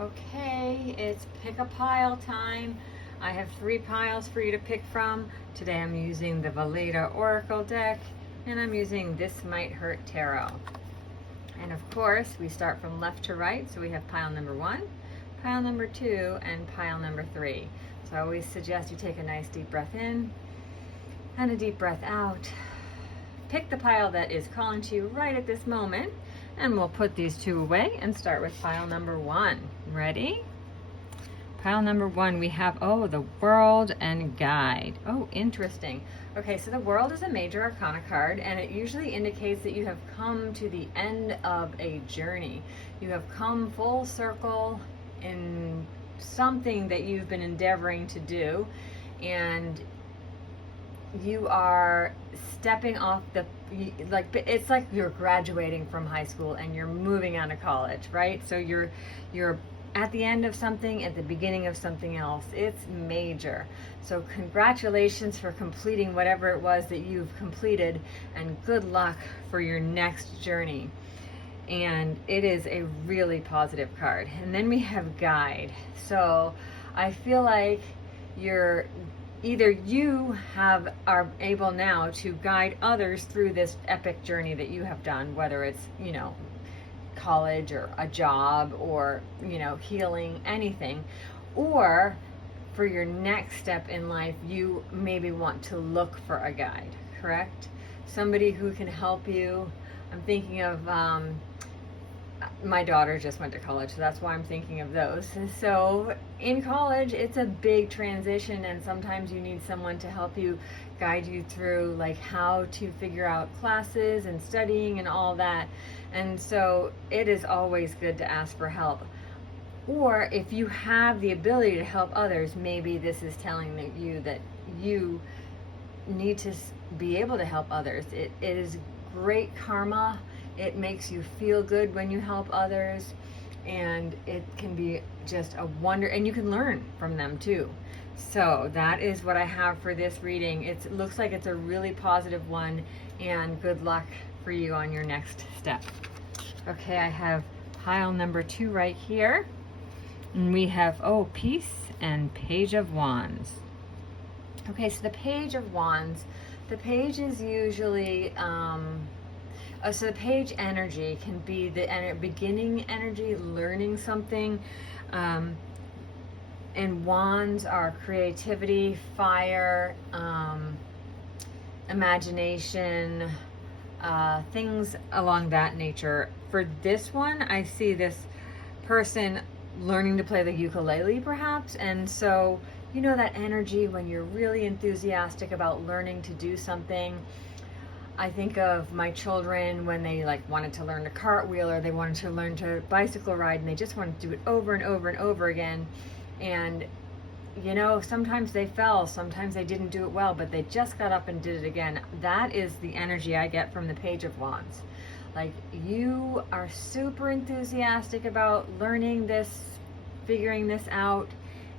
Okay, it's pick a pile time. I have 3 piles for you to pick from. Today I'm using the Veleda Oracle deck, and I'm using This Might Hurt Tarot. And of course, we start from left to right, so we have pile number 1, pile number 2, and pile number 3. So I always suggest you take a nice deep breath in and a deep breath out. Pick the pile that is calling to you right at this moment, and we'll put these 2 away and start with pile number 1. Ready? Pile number 1, we have, the World and Guide. Oh, interesting. Okay, so the World is a major arcana card, and it usually indicates that you have come to the end of a journey. You have come full circle in something that you've been endeavoring to do, and you are stepping off it's like you're graduating from high school and you're moving on to college, right? So you're at the end of something, at the beginning of something else. It's major. So congratulations for completing whatever it was that you've completed, and good luck for your next journey. And it is a really positive card. And then we have Guide. So I feel like you are able now to guide others through this epic journey that you have done, whether it's, college or a job or, healing, anything. Or for your next step in life, you maybe want to look for a guide, correct? Somebody who can help you. I'm thinking of, my daughter just went to college, so that's why I'm thinking of those. So in college, it's a big transition, and sometimes you need someone to help you, guide you through like how to figure out classes and studying and all that. And so it is always good to ask for help. Or if you have the ability to help others, maybe this is telling you that you need to be able to help others. It is great karma. It makes you feel good when you help others, and it can be just a wonder, and you can learn from them too. So that is what I have for this reading. It looks like it's a really positive one, and good luck for you on your next step. Okay, I have pile number 2 right here, and we have, Peace and Page of Wands. Okay, so the Page of Wands, the page is usually, so the page energy can be the beginning energy, learning something, and wands are creativity, fire, imagination, things along that nature. For this one, I see this person learning to play the ukulele perhaps, and so that energy when you're really enthusiastic about learning to do something. I think of my children when they wanted to learn to cartwheel, or they wanted to learn to bicycle ride, and they just wanted to do it over and over and over again. And sometimes they fell, sometimes they didn't do it well, but they just got up and did it again. That is the energy I get from the Page of Wands. Like, you are super enthusiastic about learning this, figuring this out,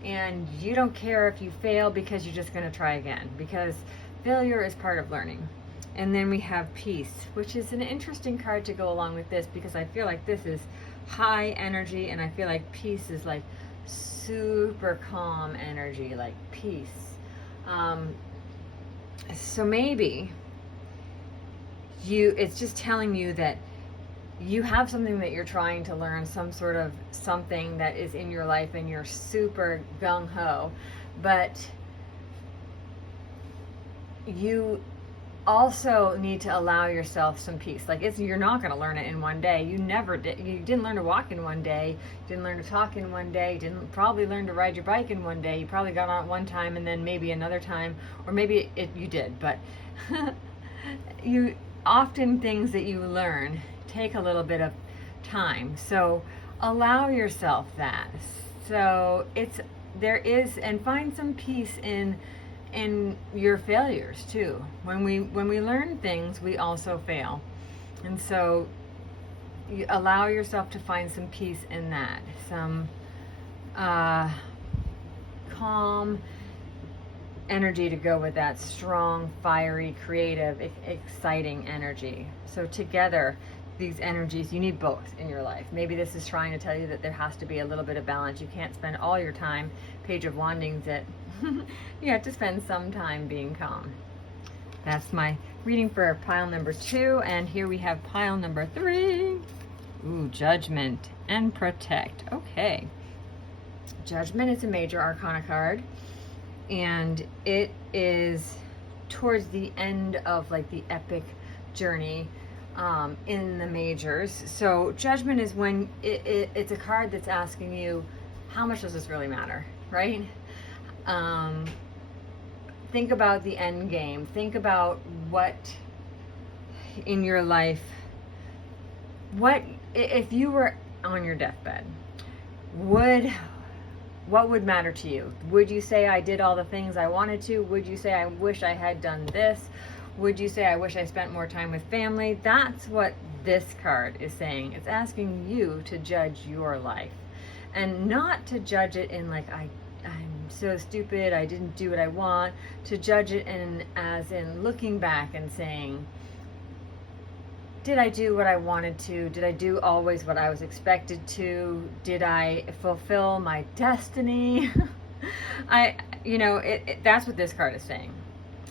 and you don't care if you fail because you're just going to try again, because failure is part of learning. And then we have Peace, which is an interesting card to go along with this, because I feel like this is high energy, and I feel like Peace is like super calm energy, like peace. So maybe it's just telling you that you have something that you're trying to learn, some sort of something that is in your life, and you're super gung-ho, but you also need to allow yourself some peace. You're not going to learn it in one day. You never did. You didn't learn to walk in one day. You didn't learn to talk in one day. You didn't probably learn to ride your bike in one day. You probably got on it one time, and then maybe another time, or maybe you did, but often things that you learn take a little bit of time. So allow yourself that. So and find some peace in your failures too. When we learn things, we also fail, and so you allow yourself to find some peace in that, some calm energy to go with that strong, fiery, creative, exciting energy. So together, these energies. You need both in your life. Maybe this is trying to tell you that there has to be a little bit of balance. You can't spend all your time, Page of Wandings, that you have to spend some time being calm. That's my reading for pile number 2, and here we have pile number 3. Ooh, Judgment and Protect. Okay. Judgment is a major arcana card, and it is towards the end of like the epic journey in the majors. So Judgment is when it's a card that's asking you, how much does this really matter, right? Think about the end game. Think about what in your life, what if you were on your deathbed, what would matter to you? Would you say, I did all the things I wanted to? Would you say, I wish I had done this? Would you say, I wish I spent more time with family? That's what this card is saying. It's asking you to judge your life, and not to judge it in like, I'm so stupid, I didn't do what I want. To judge it in, as in looking back and saying, did I do what I wanted to? Did I do always what I was expected to? Did I fulfill my destiny? That's what this card is saying.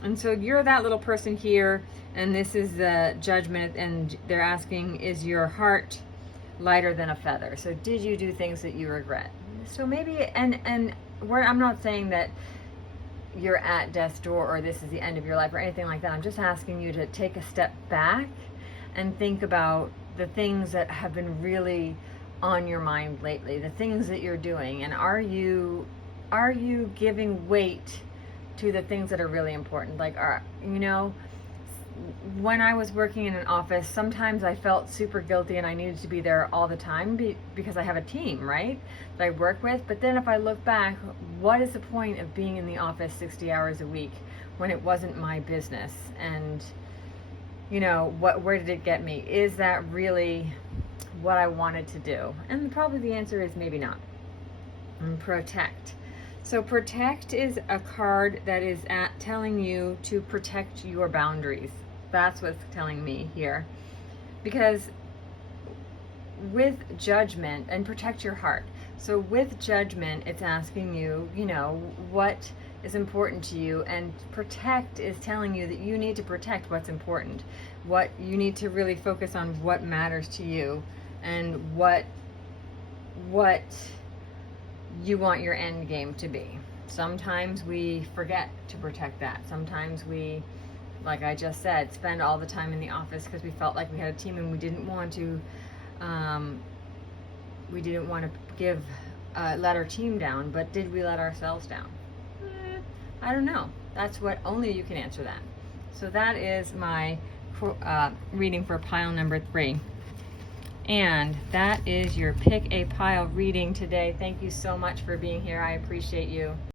And so you're that little person here, and this is the Judgment, and they're asking, is your heart lighter than a feather? So did you do things that you regret? So maybe, and I'm not saying that you're at death's door or this is the end of your life or anything like that. I'm just asking you to take a step back and think about the things that have been really on your mind lately, the things that you're doing, and are you giving weight to the things that are really important? Like, when I was working in an office, sometimes I felt super guilty and I needed to be there all the time because I have a team, right, that I work with. But then if I look back, what is the point of being in the office 60 hours a week when it wasn't my business? And where did it get me? Is that really what I wanted to do? And probably the answer is maybe not. And Protect. So Protect is a card that is telling you to protect your boundaries. That's what's telling me here. Because with Judgment, and protect your heart. So with Judgment, it's asking you, what is important to you, and Protect is telling you that you need to protect what's important. What you need to really focus on, what matters to you, and what you want your end game to be. Sometimes we forget to protect that. Sometimes we, like I just said, spend all the time in the office because we felt like we had a team and we didn't want to let our team down. But did we let ourselves down? I don't know. That's what, only you can answer that. So that is my reading for pile number 3. And that is your Pick a Pile reading today. Thank you so much for being here. I appreciate you.